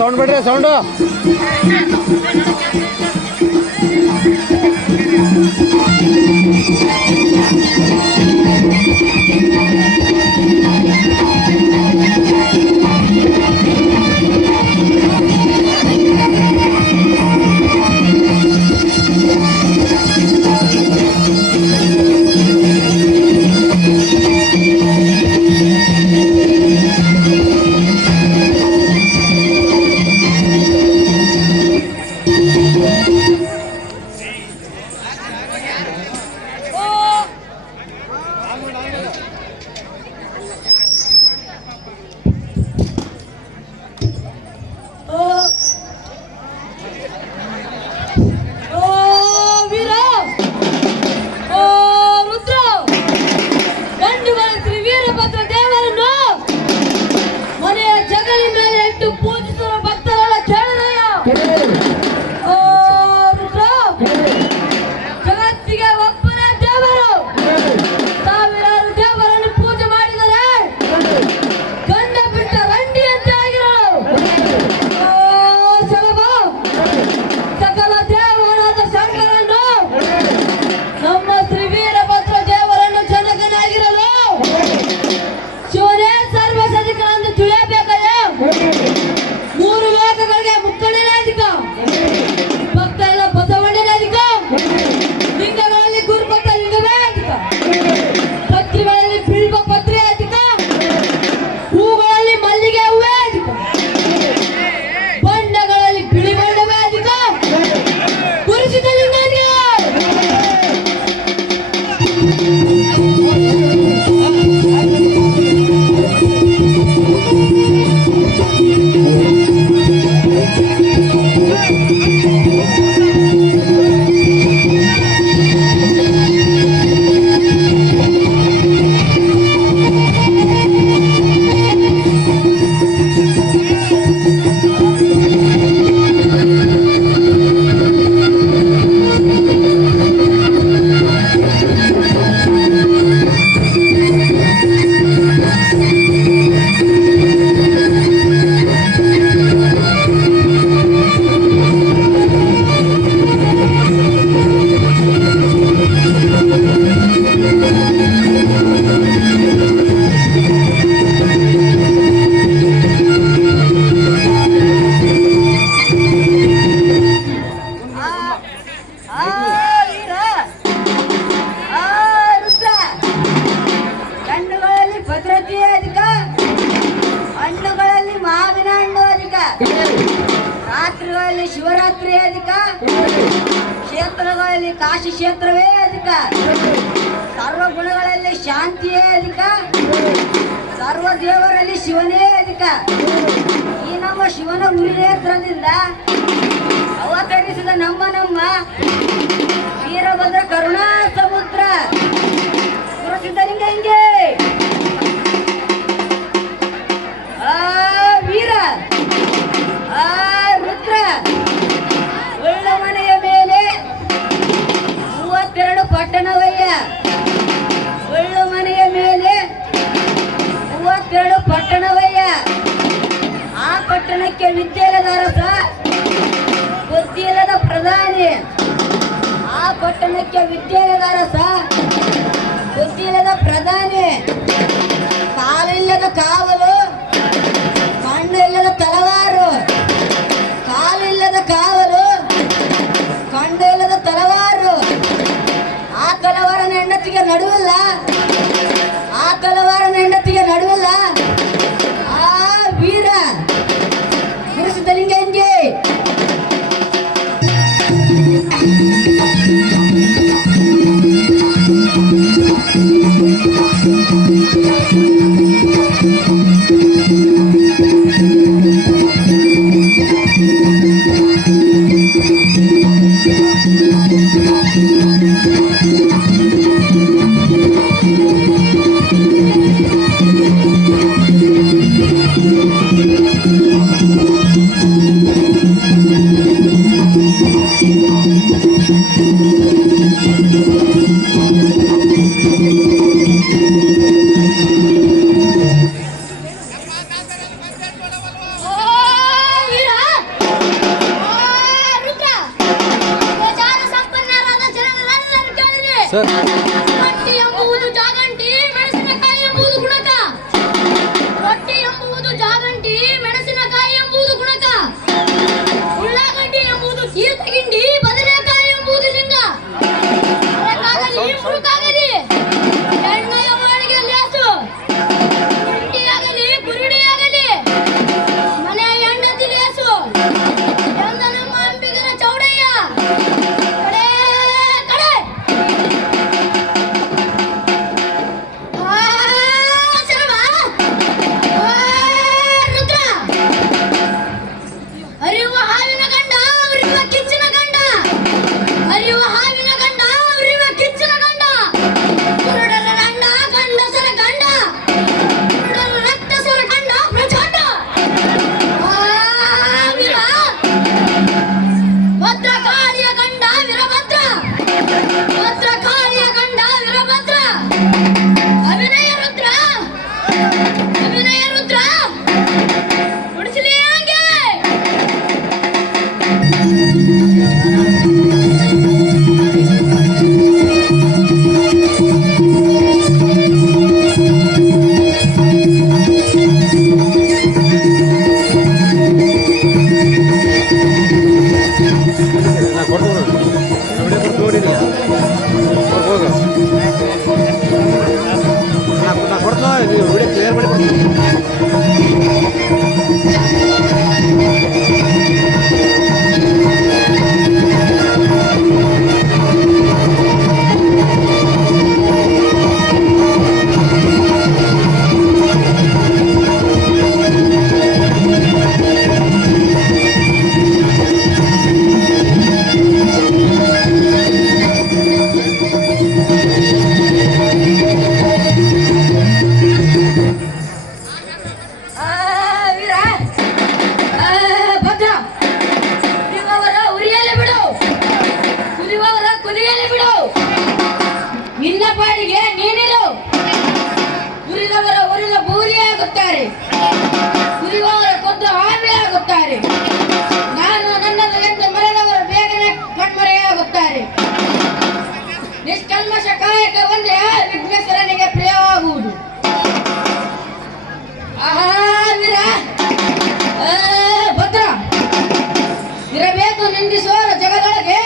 Sound ಬಿಡ್ರಿ sound. ರಾತ್ರಿಗಳಲ್ಲಿ Shivaratri ಅಧಿಕ, ಕ್ಷೇತ್ರಗಳಲ್ಲಿ ಕಾಶಿ ಕ್ಷೇತ್ರವೇ ಅಧಿಕ, ಸರ್ವ ಗುಣಗಳಲ್ಲಿ ಶಾಂತಿಯೇ ಅಧಿಕ, ಸರ್ವ ದೇವರಲ್ಲಿ ಶಿವನೇ ಅಧಿಕ. ಈ ನಮ್ಮ ಶಿವನ ಉಲ್ಲೇಖದಿಂದ ಅವತರಿಸಿದ ನಮ್ಮ ವೀರಭದ್ರ ಕರುಣಾ ಸಮುದ್ರ ಸಿದ್ಧಲಿಂಗಂಗೆ ವೀರ ರುದ್ರ ಒಳ್ಳ ಮನೆಯ ಮೇಲೆ 32 ಪಟ್ಟಣವಯ್ಯ. ಒಳ್ಳ ಮನೆಯ ಮೇಲೆ 32 ಪಟ್ಟಣವಯ್ಯ. ಆ ಪಟ್ಟಣಕ್ಕೆ ವಿದ್ಯೆಯಿಲ್ಲದ ಅರಸ, ಬುದ್ಧಿಯಿಲ್ಲದ ಪ್ರಧಾನಿ. ಆ ಪಟ್ಟಣಕ್ಕೆ ವಿದ್ಯೆಯಿಲ್ಲದ ಅರಸ, ಬುದ್ಧಿಯಿಲ್ಲದ ಪ್ರಧಾನಿ. ಕಾಲಿಲ್ಲದ ಕಾವಲು, ಕಣ್ಣು ಇಲ್ಲದ ತಲವಾರು. ಕಾಲಿಲ್ಲದ ಕಾವಲು, ಕಣ್ಣು ಇಲ್ಲದ ತಲವಾರು. ಆ ತಲವಾರನ ಹೆಂಡತಿಗೆ ನಡುವಿಲ್ಲ, ಆ ತಲವಾರನ ಹೆಂಡತಿಗೆ ನಡುವಿಲ್ಲ. ಆ ವೀರ ಸಿದ್ಧಲಿಂಗಂಗೆ ಸರ್ ರೊಟ್ಟಿ ಎಂಬುವುದು ಜಾಗಂಟಿ, ಮೆಣಸಿನಕಾಯಿ ಎಂಬುದು ಗುಣಕ. ರೊಟ್ಟಿ ಎಂಬುದು ಜಾಗಂಟಿ, ಮೆಣಸಿನಕಾಯಿ ಎಂಬುದು ಗುಣಕ. ಉಳ್ಳಾಗಡ್ಡಿ ಎಂಬುದು ತೀರ್ಥಗಿಂಡಿ, ಬದನೆಕಾಯಿ ಎಂಬುದು ಲಿಂಗ. ಅರಕಾಗಲಿ ಮುರುಕಾಗಲಿ ಎಣ್ಣೆಯ ಮಾಳಿಗೆ ಲೇಸು, ಹಿಂಡಿಯಾಗಲಿ ಕುರುಡಿಯಾಗಲಿ ಮನೆ ಹೆಂಡತಿ ಲೇಸು ಎಂದ ನಮ್ಮ ಅಂಬಿಗರ ಚೌಡಯ್ಯ. ಕಡೆ ಕಡೆ ಶರವ, ರುದ್ರ, ಅರಿಯುವ ಹಾವಿನ ಗಂಡ, ಉರಿಯುವ ಕಿಚ್ಚಿನ ಗಂಡ. ಅರಿಯುವ ಹಾವಿನ ಗಂಡ, ಉರಿಯುವ ಕಿಚ್ಚಿನ ಗಂಡ. ಕುರುಡರ ಗಂಡ, ಗಂಡಸರ ಗಂಡ. ಕುರುಡರ ರಕ್ತಸರ ಗಂಡ, ಪ್ರಚಂಡ. ವೀರ ಭದ್ರಕಾಳಿಯ ಗಂಡ ವೀರಭದ್ರ. ಭದ್ರಕಾಳಿಯ ಗಂಡ ವೀರಭದ್ರ. ಅಭಿನಯ ರುದ್ರ, ಅಭಿನಯ ರುದ್ರ, ಉಡಿಸಲಿ ಹಂಗೆ. ನಾ ಕೊಡ್ತು ನೋಡಿಲ್ಲ ಹೋಗು. ನಾ ಕೊಡ್ತು ನೀವು ವಿಡಿಯೋ ಕ್ಲಿಯರ್ ಮಾಡಿ ಕೊಡ್ತೀನಿ. ವೀರ ಭದ್ರ, ಉರಿಯುವವರ ಉರಿಯಲೇ ಬಿಡು, ಕುಲಿಯುವವರ ಕುಲಿಯಲೇ ಬಿಡು. ನಿನ್ನ ಪಾಡಿಗೆ ನೀನಿರು. ಉರಿದವರ ಉರಿದ ಬೂದಿಯಾಗುತ್ತಾರೆ, ಕುಲಿಯುವವರ ಕೊದ್ದ ಹಾವೇ ಆಗುತ್ತಾರೆ. ನಾನು ನನ್ನದು ಎಂದು ಮರೆದವರು ಬೇಗನೆ ಕಣ್ಮರೆಯಾಗುತ್ತಾರೆ. ನಿಷ್ಕಲ್ಮಶ ಕಾಯಕ ಒಂದೇ ವಿಘ್ನೇಶ್ವರನಿಗೆ ಪ್ರಿಯವಾಗುವುದು. ವೀರ ಭದ್ರ, ಇರಬೇಕು ನಿಂದಿಸೋರ ಜಗದೊಳಗೆ,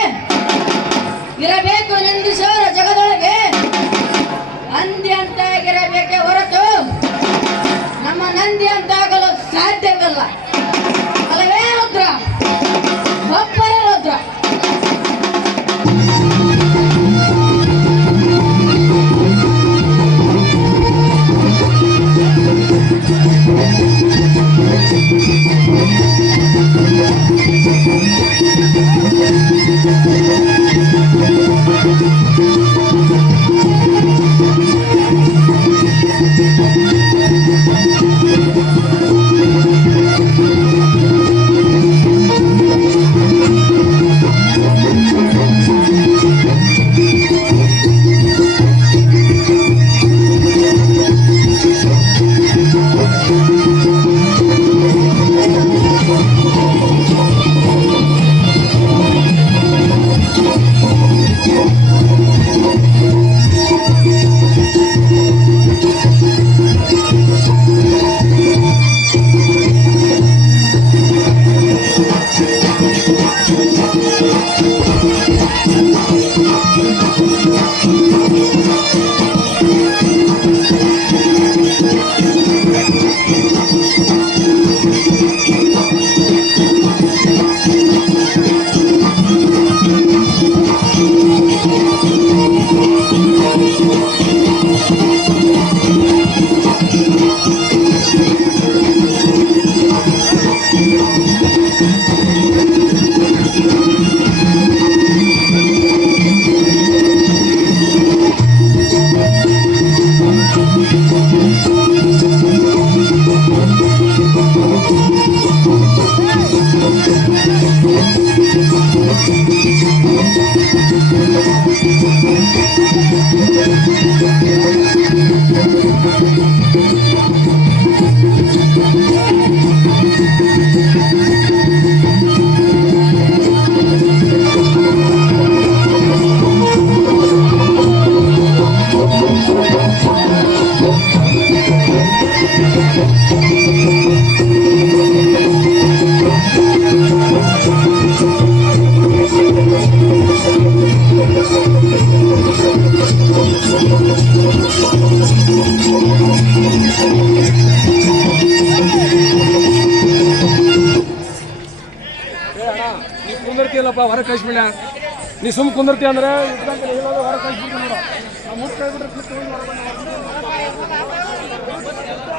ಇರಬೇಕು ನಿಂದಿಸೋರ ಜಗದೊಳಗೆ. ನಂದಿ ಅಂತಾಗಿರಬೇಕೆ ಹೊರತು ನಮ್ಮ ನಂದಿ ಅಂತಾಗಲು ಸಾಧ್ಯವಿಲ್ಲ. ಅಲ್ಲವೇ ರುದ್ರ, ಒಬ್ಬರೇ ರುದ್ರ. ನೀ ಕುಂದಿರ್ತೀಯಲ್ಲಪ್ಪ ಹೊರಗೆ ಕಳಿಸ್ಬಿಡ ನೀ ಸುಮ್ ಕುಂದಿರ್ತೀಯ ಅಂದ್ರೆ ಹೊರಗೆ ಕಳಿಸ್ಬಿಡ್ತೀನಿ ನೋಡು ಮುಟ್ಟು ಕೈ ಬಿಟ್ರೆ